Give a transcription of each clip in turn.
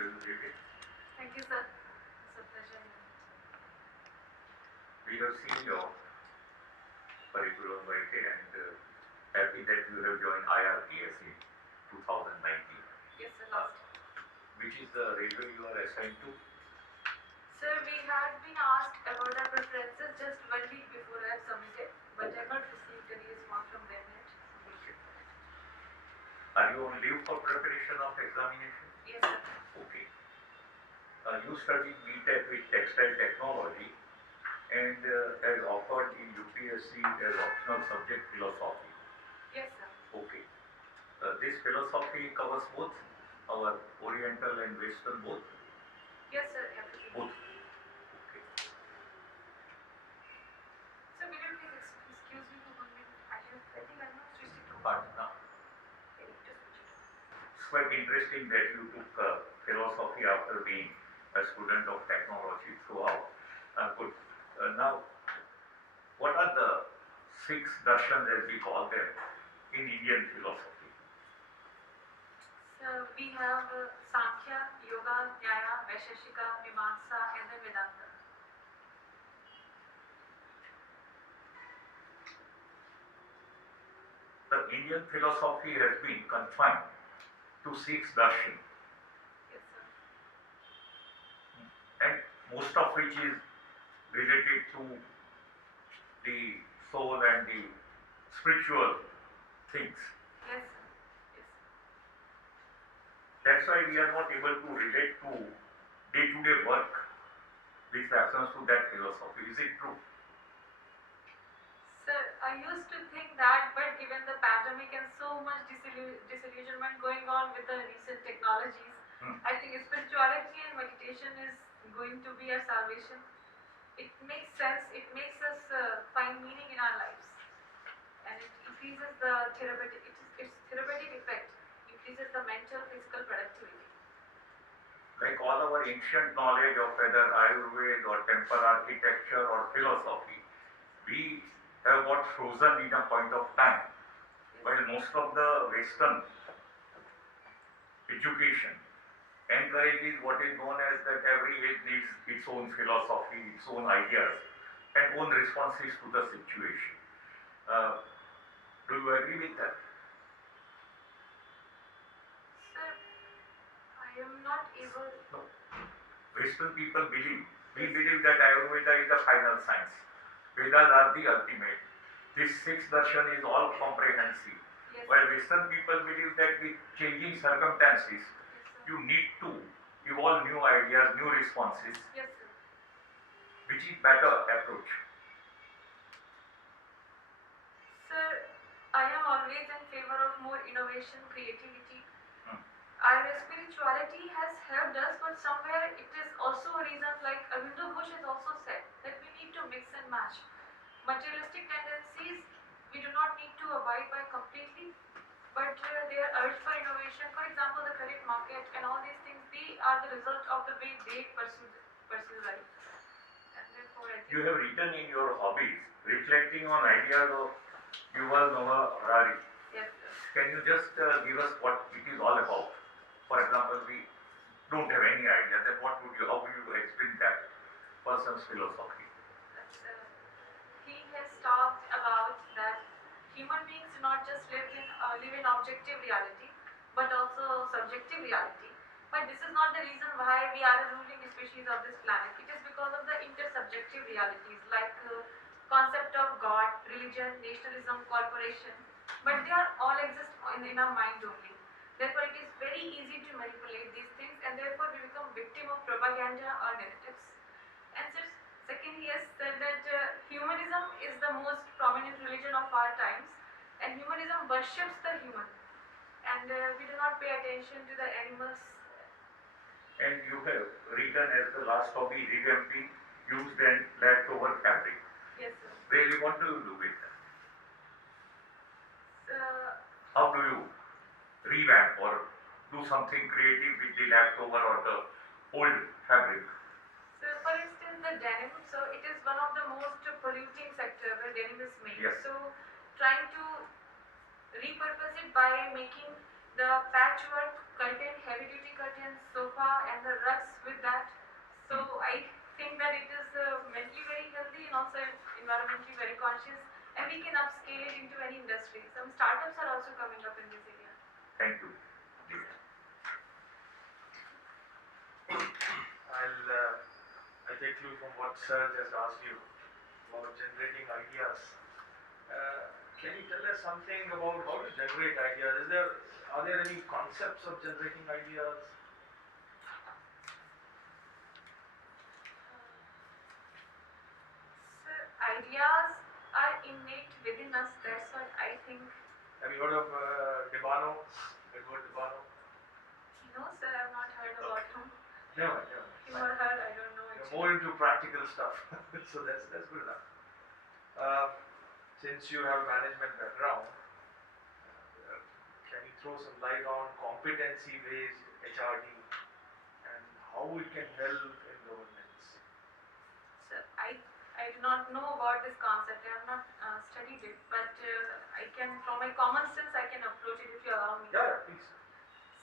shall we read it? Thank you, sir. It's a pleasure. We have seen your curriculum vitae and happy that you have joined IRPS in 2019. Yes, sir, last. Which is the railway you are assigned to? Sir, we had been asked about our preferences just 1 week before I have submitted, but I have not received any response from them yet. Okay. Are you on leave for preparation of examination? Yes, sir. Okay. You studied BTech with textile technology and has offered in UPSC as optional subject philosophy. Yes, sir. Okay. This philosophy covers both our Oriental and Western both? Yes, sir, everything. Both. Okay. Sir, will you please excuse me for 1 minute? I think I'm not switched it on. But now, Okay, just switch it on. it's quite interesting that you took philosophy after being a student of technology throughout. Good. Now, what are the six darshans, as we call them, in Indian philosophy? So we have Sankhya, Yoga, Nyaya, Vaisheshika, Mimamsa, and then Vedanta. The Indian philosophy has been confined to six darshan, Yes, sir. and most of which is related to the soul and the spiritual things. Yes, sir. Yes. That's why we are not able to relate to day-to-day work with reference to that philosophy. Is it true? Sir, I used to think that, but given the pandemic and so much disillusionment going on with the recent technologies, I think spirituality and meditation is going to be our salvation. It makes sense, it makes us find meaning in our lives. And it increases the its therapeutic effect, increases the mental, physical productivity. Like all our ancient knowledge of whether Ayurveda or temple architecture or philosophy, we have got frozen in a point of time. While most of the Western education encourages what is known as that every age needs its own philosophy, its own ideas, and own responses to the situation. Do you agree with that? Sir, I am not able. No. Western people believe, we believe that Ayurveda is the final science. Vedas are the ultimate. This sixth darshan is all comprehensive. Yes. While Western people believe that with changing circumstances, Yes, you need to evolve new ideas, new responses. Yes, sir. Which is better approach? Sir, I am always in favor of more innovation, creativity. Our spirituality has helped us, but somewhere it is also a reason, like Arvindo Ghosh has also said, that we need to mix and match. Materialistic tendencies we do not need to abide by completely, but their urge for innovation, for example, the credit market and all these things, they are the result of the way they pursue life. And therefore, I think you have written in your hobbies, reflecting on ideas of Yuval Noah Harari. Yes, Can you just give us what it is all about? For example, we don't have any idea. Then how would you explain that person's philosophy? He has talked about that human beings do not just live in objective reality, but also subjective reality. But this is not the reason why we are a ruling species of this planet. It is because of the intersubjective realities, like concept of God, religion, nationalism, corporation. But they are all exist in our mind only. Therefore, it is very easy to manipulate these things, and therefore we become victim of propaganda or narratives. And second, he has said that humanism is the most prominent religion of our times, and humanism worships the human, and we do not pay attention to the animals. And you have written as the last hobby, revamping used and leftover fabric. Yes, sir. Really, what do you do with that? How do you revamp or do something creative with the leftover or the old fabric? So, for instance, the denim, so it is one of the most polluting sector where denim is made. Yes. So, trying to repurpose it by making the patchwork curtain, heavy duty curtains, sofa, and the rugs with that. So I think that it is mentally very healthy and also environmentally very conscious, and we can upscale it into any industry. Some startups are also coming up in this area. Thank you. I'll take clue from what Sir just asked you about generating ideas. Can you tell us something about how to generate ideas? Are there any concepts of generating ideas? So ideas are innate within us. That's what I think. Have you heard of Debano? Edward Debano? No, sir, I've not heard about him. Never. Him or her, I don't know. You're Actually. more into practical stuff, so that's good enough. Since you have a management background, can you throw some light on competency-based HRD and how it can help in governance? So I do not know about this concept. I have not studied it, but I can, from my common sense, I can approach it if you allow me. Yeah, please.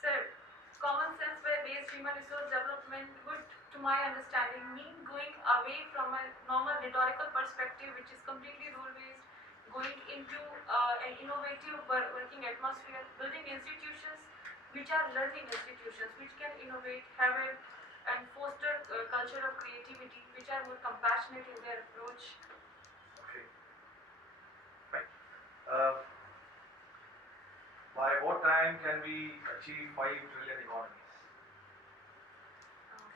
Sir, common sense based human resource development would, to my understanding, mean going away from a normal rhetorical perspective, which is completely rule based, going into an innovative working atmosphere, building institutions which are learning institutions, which can innovate, have a, and foster a culture of creativity, which are more compassionate in their approach. Okay. Right. By what time can we achieve 5 trillion economies?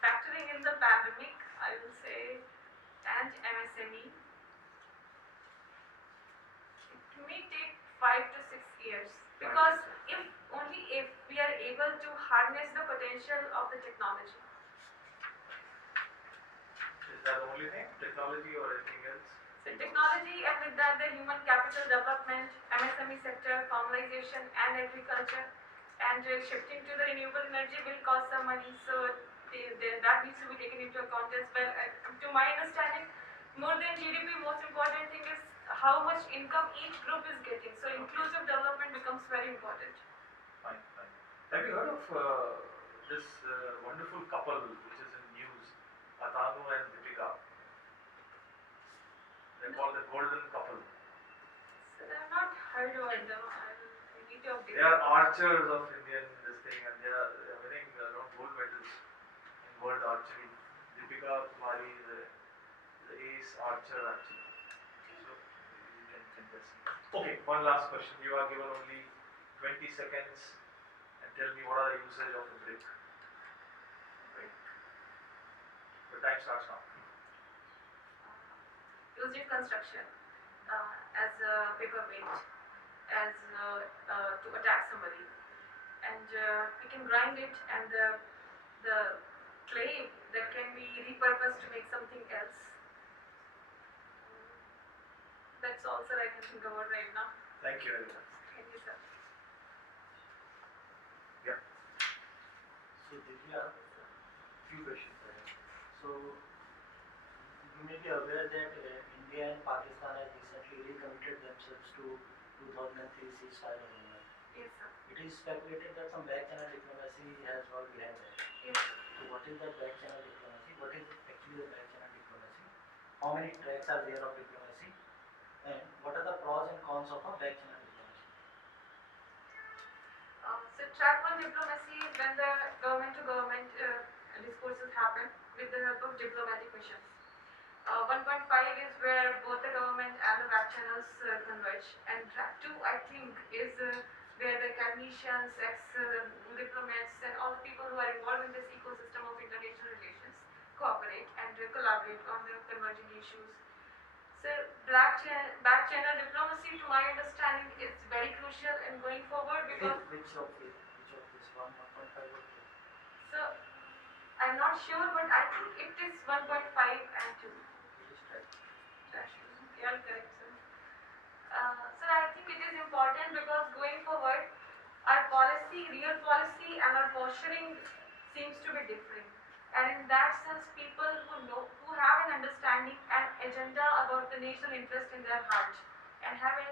Factoring in the pandemic, I will say, and MSME, it may take 5 to 6 years, because if we are able to harness the potential of the technology. Is that the only thing? Technology or anything else? So technology, and with that the human capital development, MSME sector, formalization and agriculture, and shifting to the renewable energy will cost some money, so that needs to be taken into account as well. And to my understanding, more than GDP, most important thing is how much income each group is getting. So inclusive development becomes very important. Fine. Have you heard of this wonderful couple which is in news, Atanu and Deepika? They're called the golden couple. So I have not heard about them. I need to update. They are archers of Indian this thing, and they are winning around gold medals in world archery. Deepika Kumari is the ace archer actually. So you can just see. Okay, one last question. You are given only 20 seconds and tell me what are the usage of a brick. Right. The time starts now. Used in construction as a paperweight, as to attack somebody, and we can grind it, and the clay that can be repurposed to make something else. That's all, sir, I can think about right now. Thank you very much. Thank you, sir. Yeah. So Divya, few questions I have. So you may be aware that India and Pakistan have recently recommitted themselves to 2003 ceasefire agreement. Yes, sir. It is speculated that some back channel diplomacy has worked behind that. Yes, sir. So what is that back channel diplomacy? What is actually the back channel diplomacy? How many tracks are there of diplomacy? And what are the pros and cons of a back channel diplomacy? So track one diplomacy is when the government to government discourses happen with the help of diplomatic missions. 1.5 is where both the government and the back channels converge, and track 2 I think is where the academicians, ex-diplomats and all the people who are involved in this ecosystem of international relations cooperate and collaborate on the converging issues. So back channel diplomacy, to my understanding, is very crucial in going forward, because Which of this 1.5 or 2? so I'm not sure, but I think it is 1.5 and 2. It is track. You are correct, sir. So I think it is important, because going forward, our policy, real policy, and our posturing seems to be different. And in that sense, people who have an understanding and agenda about the national interest in their heart, and have a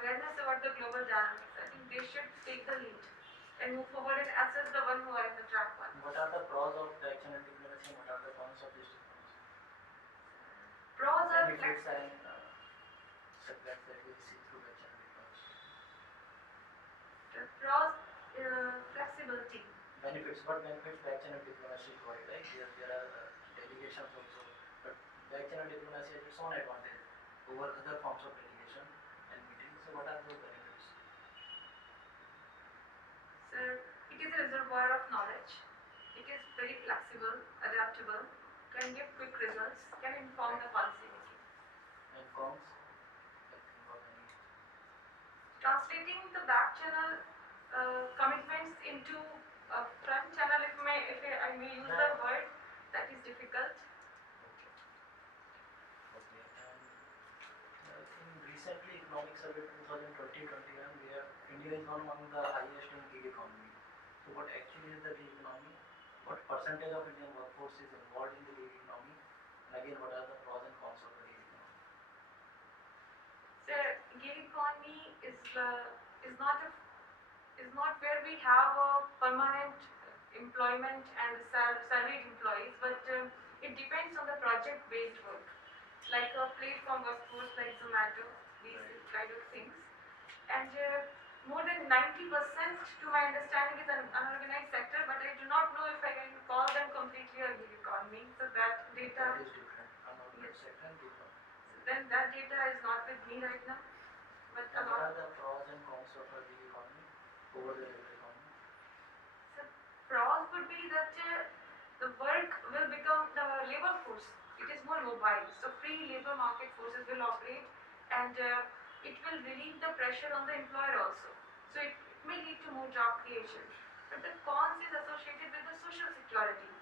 awareness about the global dynamics, I think they should take the lead and move forward and assess the one who are in the track one. What are the pros of vaccine and diplomacy and what are the cons of this diplomacy? Pros are Benefits and setbacks that we see through vaccine and diplomacy. the pros, flexibility. Benefits, what benefits vaccine and diplomacy provide, right? There are delegations also, but vaccine and diplomacy has its own advantage over other forms of delegation and meetings. So what are those benefits? So it is a reservoir of knowledge. It is very flexible, adaptable, can give quick results, can inform the policy making. And cons? I think of any. Translating the back channel commitments into a front channel, if I may use the word, that is difficult. Okay. And I think recently economic survey 2020-21 we have India is one among the highest in gig economy. So what actually is the gig economy? What percentage of Indian workforce is involved in the gig economy? And again, what are the pros and cons of the gig economy? So gig economy is not where we have a permanent employment and salaried employees, but it depends on the project-based work, like a platform workforce like Zomato, these kind of things. And more than 90% to my understanding is an unorganized sector, but I do not know if I can call them completely a gig economy. So that data, That is different. Unorganized sector and gig economy. then that data is not with me right now. But a And what lot. are the pros and cons of a gig economy over the regular economy? So pros would be that the work will become the labor force. It is more mobile. So free labor market forces will operate, and it will relieve the pressure on the employer also. So it may lead to more job creation. But the cons is associated with the social security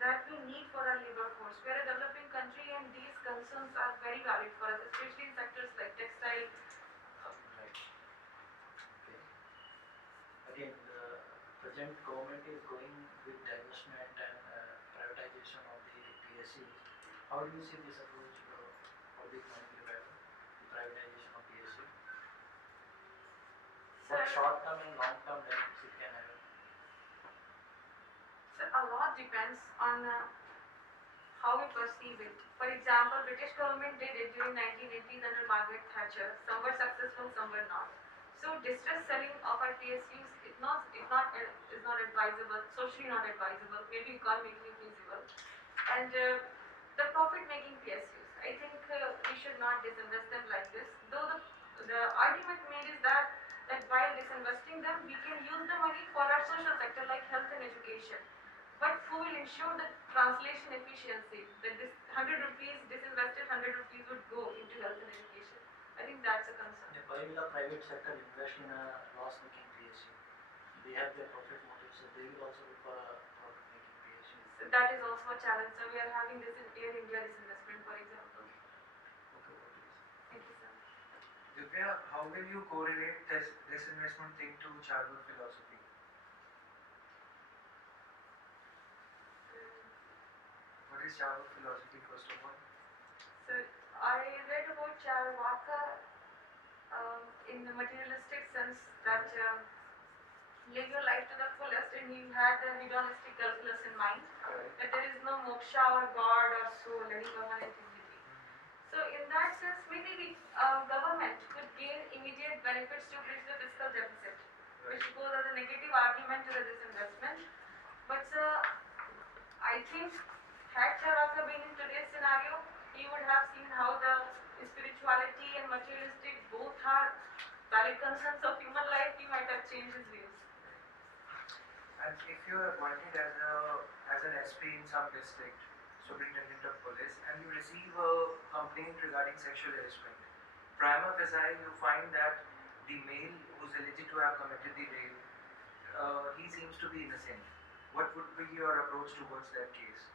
that we need for our labor force. We are a developing country, and these concerns are very valid for us, especially in sectors like textile. Right. Okay. Again, the present government is going with divestment and privatization of the PSCs. How do you see this approach for the economic revival, the privatization of PSC? What So- short-term and long-term benefits it can have? So a lot depends on how we perceive it. For example, British government did it during 1980s under Margaret Thatcher. Some were successful, some were not. So distress selling of our PSUs is not advisable, socially not advisable, maybe economically feasible. And the profit-making PSUs, I think we should not disinvest them like this. Though the argument made is that while disinvesting them, we can use the money for our social sector like health and education. But who will ensure the translation efficiency? That this 100 rupees disinvested 100 rupees would go into health and education. I think that's a concern. Yeah, why will the private sector invest in a loss-making PSU? They have their profit motive, so they will also look for a profit-making PSU. So that is also a challenge. So we are having this in Air India disinvestment, for example. Okay, what is? Thank you, sir. Divya, how will you correlate this investment thing to childhood philosophy? What is childhood philosophy, first of all? So I read about Charvaka in the materialistic sense that live your life to the fullest, and he had the hedonistic calculus in mind, that there is no moksha or God or soul, any permanent entity. So in that sense, maybe the government could gain immediate benefits to bridge the fiscal deficit, which goes as a negative argument to the disinvestment. But I think had Charaka been in today's scenario, he would have seen how the spirituality and materialistic both are valid concerns of human life. He might have changed his views. And if you are appointed as an SP in some district, superintendent of police, and you receive a complaint regarding sexual harassment, prima facie you find that the male who's alleged to have committed the rape, he seems to be innocent. What would be your approach towards that case?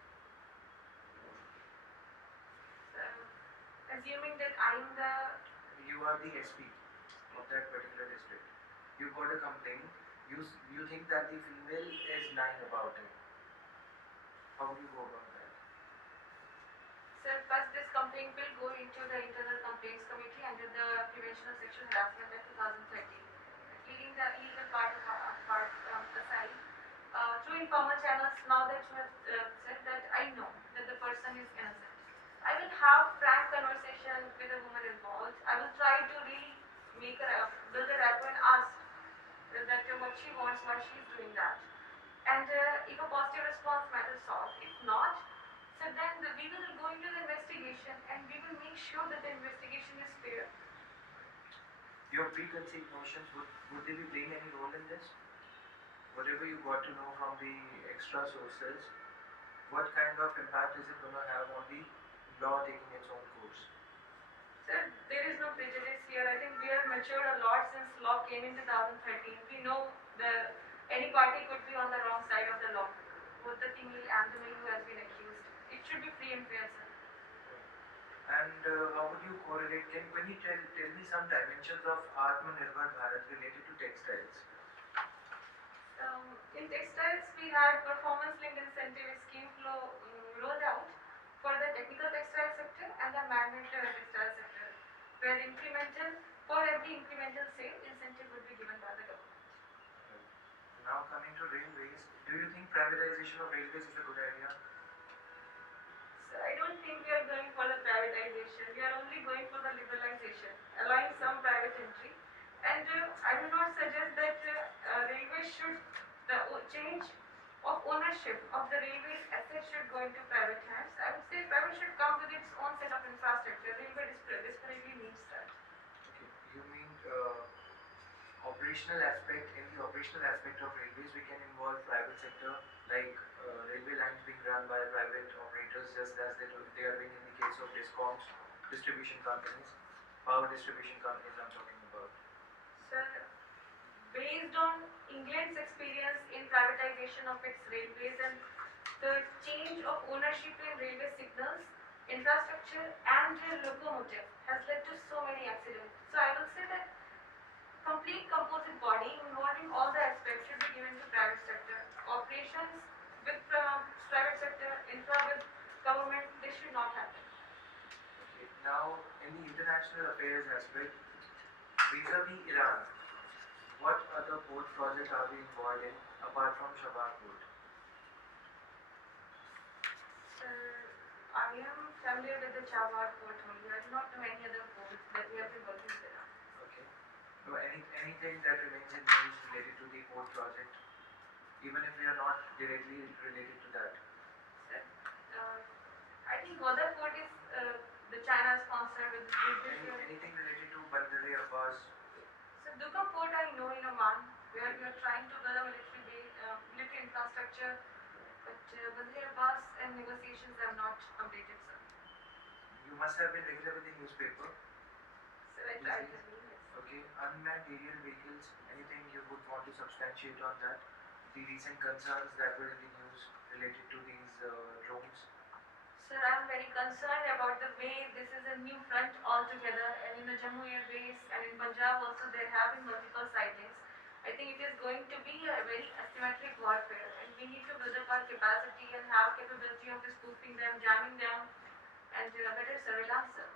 Assuming that I'm You are the SP of that particular district. You got a complaint. You think that the female is lying about it. How do you go about that? first this complaint will go into the internal complaints committee under the Prevention of Sexual Harassment Act 2013. Leading the legal part of the informal channels, now that you have said that, I know that the person is innocent. I will have frank conversation with the woman involved. I will try to really make her build a rapport and ask that what she wants, why she is doing that. And if a positive response, matter solved. If not, so then we will go into the investigation and we will make sure that the investigation is fair. Your preconceived notions, would they be playing any role in this? Whatever you got to know from the extra sources, what kind of impact is it going to have on the law taking its own course? Sir, there is no prejudice here. I think we have matured a lot since law came in 2013. We know any party could be on the wrong side of the law, both the female and the male who has been accused. It should be free and fair, sir. And how would you correlate? Can you tell me some dimensions of Atmanirbhar Bharat related to textiles? In textiles, we had performance-linked incentive scheme rolled out for the technical textile sector and the man-made textile sector, where for every incremental sale, incentive would be given by the government. Now coming to railways, do you think privatization of railways is a good idea? So I don't think we are going for the privatization. We are only going for the liberalization, allowing some private entry. And I will not suggest that railways should, change of ownership of the railways assets should go into private hands. I would say private should come with its own set of infrastructure. Railway desperately needs that. Okay, you mean operational aspect? In the operational aspect of railways, we can involve private sector, like railway lines being run by private operators, just as they are doing in the case of discoms, distribution companies, power distribution companies I'm talking about. Sir, based on England's experience in privatization of its railways and the change of ownership in railway signals, infrastructure and locomotive has led to so many accidents. So I will say that complete composite body involving all the aspects should be given to private sector. Operations with private sector, infra with government, this should not happen. Okay. Now, in the international affairs aspect, vis-a-vis Iran, what other port project are we involved in apart from Shabab Port? Sir, I am familiar with the Chabad port only. I do not know any other port that we have been working with. Okay. So anything that remains in news related to the port project, even if we are not directly related to that? Sir, I think Godar port is the China sponsor with this year. Anything related to Bandar Abbas? So Dukam port I know in Oman, where we are trying to build a military infrastructure, but Bandar Abbas and negotiations have not completed, sir. You must have been regular with the newspaper. Sir, I tried to do this. Okay. Unmanned aerial vehicles, anything you would want to substantiate on that? The recent concerns that were in the news related to these drones? Sir, I am very concerned about the way this is a new front altogether, and in the Jammu Air Base and in Punjab also there have been multiple sightings. I think it is going to be a very asymmetric warfare, and we need to build up our capacity and have capability of spoofing them, jamming them, and better surveillance, sir.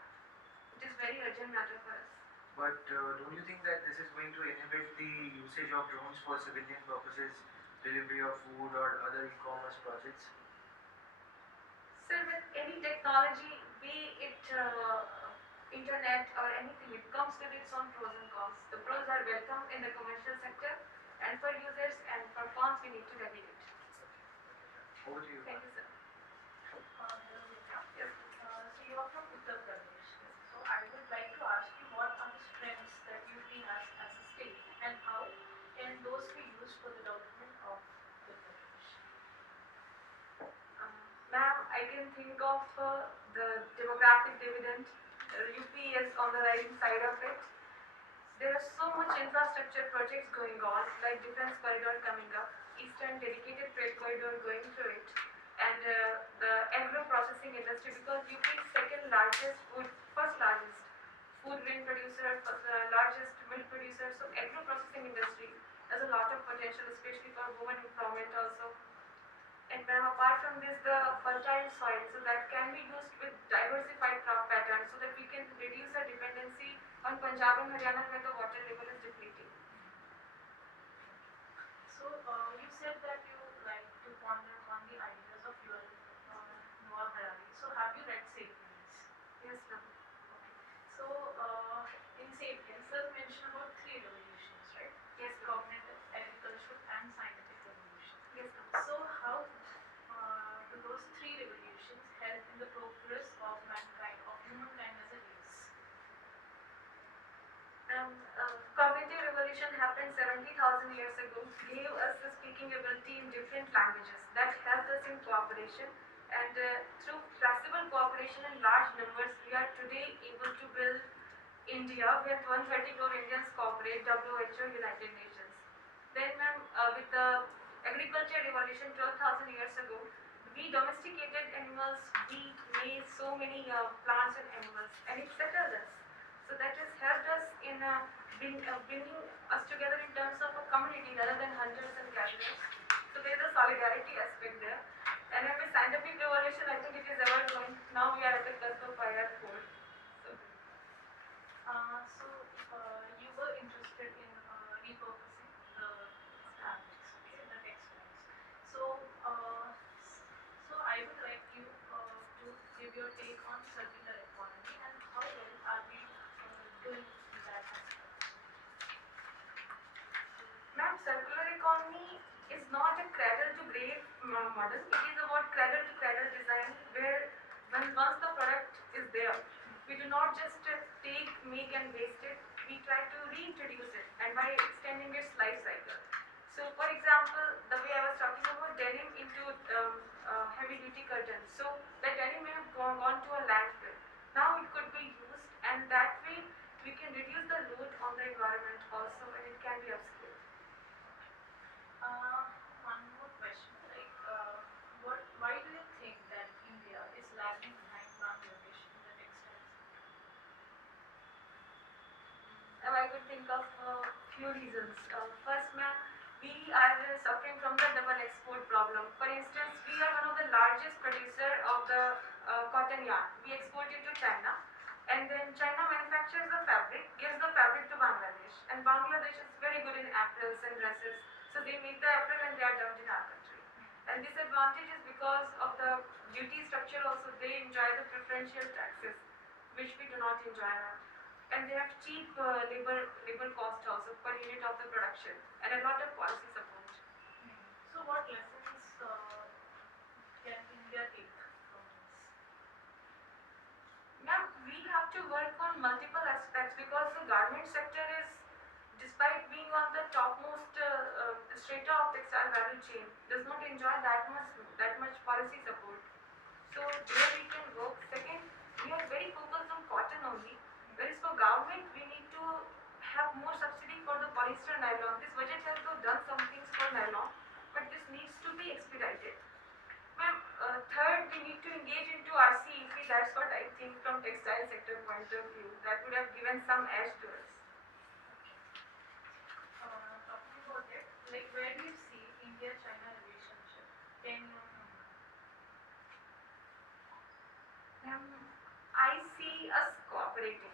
It is very urgent matter for us. But don't you think that this is going to inhibit the usage of drones for civilian purposes, delivery of food or other e-commerce projects? Sir, with any technology, be it internet or anything, it comes with its own pros and cons. The pros are welcome in the commercial sector, and for users and for cons, we need to regulate. Over to you. Thank you, sir. Hello, Nitya. Yes. So you are from Uttar Pradesh. So I would like to ask you what are the strengths that UP has as a state and how can those be used for the development of Uttar Pradesh? Ma'am, I can think of the demographic dividend. UP is on the rising side of it. There are so much infrastructure projects going on, like Defense Corridor coming up, Eastern Dedicated Trade Corridor going through it, and the agro processing industry, because UP is first largest food grain producer, largest milk producer. So agro processing industry has a lot of potential, especially for women empowerment also. And ma'am, apart from this, the fertile soil, so that can be used with diversified crop patterns, so that we can reduce our dependency on Punjab and Haryana where the water level is depleting. So you said that you like to on the ideas of your Noah Harari. So have you read *Sapiens*? Yes, ma'am. Okay. So in *Sapiens*, there's mention about three revolutions, right? Yes, ma'am. Cognitive, agricultural, and scientific revolution. Yes, ma'am. So how do those three revolutions help in the progress of mankind, of humankind as a race? Cognitive revolution happened 70,000 years ago, gave us the speaking ability in different languages that helped us in cooperation, and through flexible cooperation in large numbers, we are today able to build India with 130 crore Indians cooperate, WHO, United Nations. Then, ma'am, with the agriculture revolution 12,000 years ago, we domesticated animals, we made so many plants and animals, and it settled us. So that has helped us in bringing us together in terms of a community rather than hunters and gatherers. So there is a solidarity aspect there. And with scientific revolution, I think it is ever growing. Now we are at the cusp of fire food. So, You were interested in repurposing the fabrics, okay, the textiles. So, I would like you to give your take on circular economy and how well are we doing in that aspect. ma'am, circular economy is not a cradle to grave model. It is about cradle to cradle design where once the product is there, we do not just take, make and waste it. We try to reintroduce it and by extending its life cycle. So for example, the way I was talking about denim into heavy duty curtains. So the denim may have gone to a landfill. Now it could be used and that way we can reduce the load on the environment also and it can be upscaled. One more question, why do you think that India is lagging behind Bangladesh in the textile sector? I could think of a few reasons. First, ma'am, we are suffering from the double export problem. For instance, we are one of the largest producer of the cotton yarn. We export it to China, and then China manufactures the fabric, gives the fabric to Bangladesh, and Bangladesh is very good in aprons and dresses. So they make the apron and they are dumped in our country. And disadvantage is because of the duty structure also, they enjoy the preferential taxes, which we do not enjoy now. And they have cheap labor cost also per unit of the production and a lot of policy support. So what lessons can India take from this? Ma'am, we have to work on multiple aspects because the garment sector is, despite being on the topmost strata of textile value chain, does not enjoy that much policy support. So there we can work. Second, we are very focused on cotton only. Whereas for government, we need to have more subsidy for the polyester nylon. This budget has done some things for nylon, but this needs to be expedited. Ma'am, third, we need to engage into RCEP. That's what I think from textile sector point of view. That would have given some edge to us. Talking about it, where do you see India-China relationship in I see us cooperating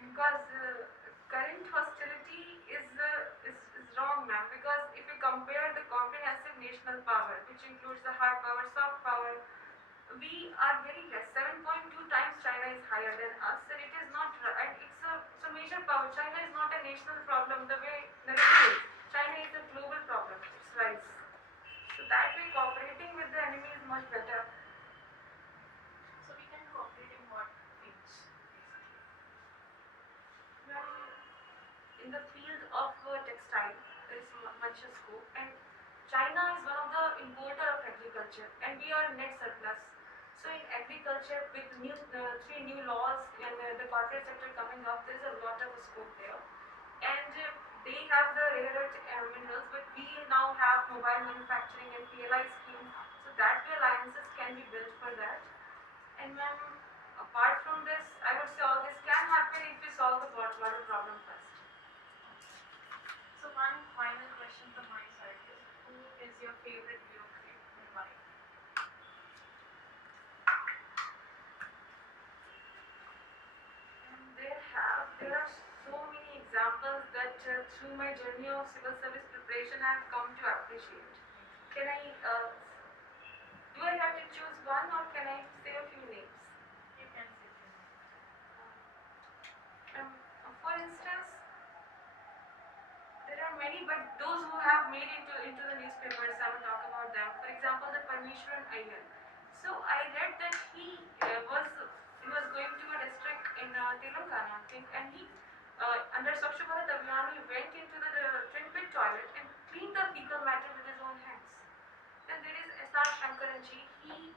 because current hostility is wrong, ma'am. Because if you compare the comprehensive national power, which includes the hard power, soft power, we are very less. 7.2 times China is higher than us, and it is not. And it's a major power. China is not a national problem the way narrative is. China is a global problem. It's rise. So that way, cooperating with the enemy is much better. So we can cooperate in what fields, basically? In the field of textile, there is much scope, and China is one of the importer of agriculture, and we are net surplus. So in agriculture, with three new laws and the corporate sector coming up, there is a lot of scope there. And they have the rare earth minerals, but we now have mobile manufacturing and PLI scheme. So that way alliances can be built for that. And then apart from this, I would say all this can happen if we solve the water problem first. So one final question from my side is, who is your favorite bureaucrat and why? There are so many examples that through my journey of civil service preparation I have come to appreciate. Can I, do I have to choose one or can I say a few names? You can say it. For instance, there are many, but those who have made into the newspapers, I will talk about them. For example, the Parmeshwaran Iyer. So I read that he was going to a district in Telangana, I think, and he under Swachh Bharat Abhiyan, he went into the twin pit toilet and cleaned the fecal matter with his own hands. Then there is S.R. Shankaranji. He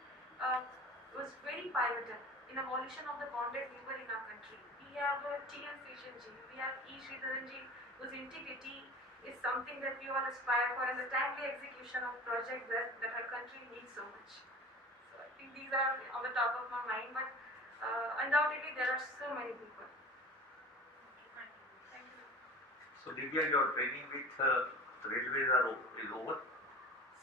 was very pivotal in abolition of the bonded labor in our country. We have T.N. Seshanji, we have E. Sridharanji, whose integrity is something that we all aspire for, and the timely execution of projects that our country needs so much. So I think these are on the top of my mind, but undoubtedly there are so many people. Okay, thank you. So Divya, your training with railways is over?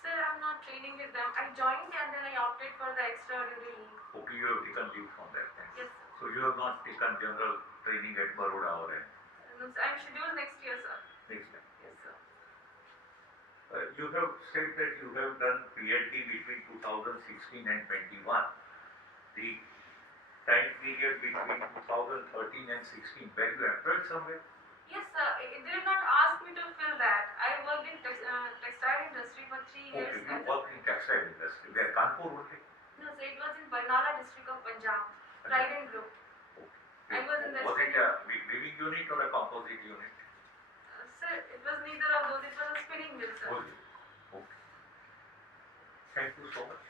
Sir, I'm not training with them. I joined and then I opted for the extraordinary leave. Okay, you have taken leave from that then. Yes, sir. So you have not taken general training at Baroda or anything? No, sir, I'm scheduled next year, sir. Next time. Yes, sir. You have said that you have done PhD between 2016 and 21. The time period between 2013 and 16, were you employed somewhere? Yes, sir. They did not ask me to fill that. I worked in textile industry for 3 years. Okay, you worked in textile industry. Where Kanpur only? No, sir, it was in Barnala district of Punjab. Trident Group. I was in the Was it spinning. a weaving unit or a composite unit? Sir, it was neither of those. It was a spinning mill, sir. Okay. Thank you so much.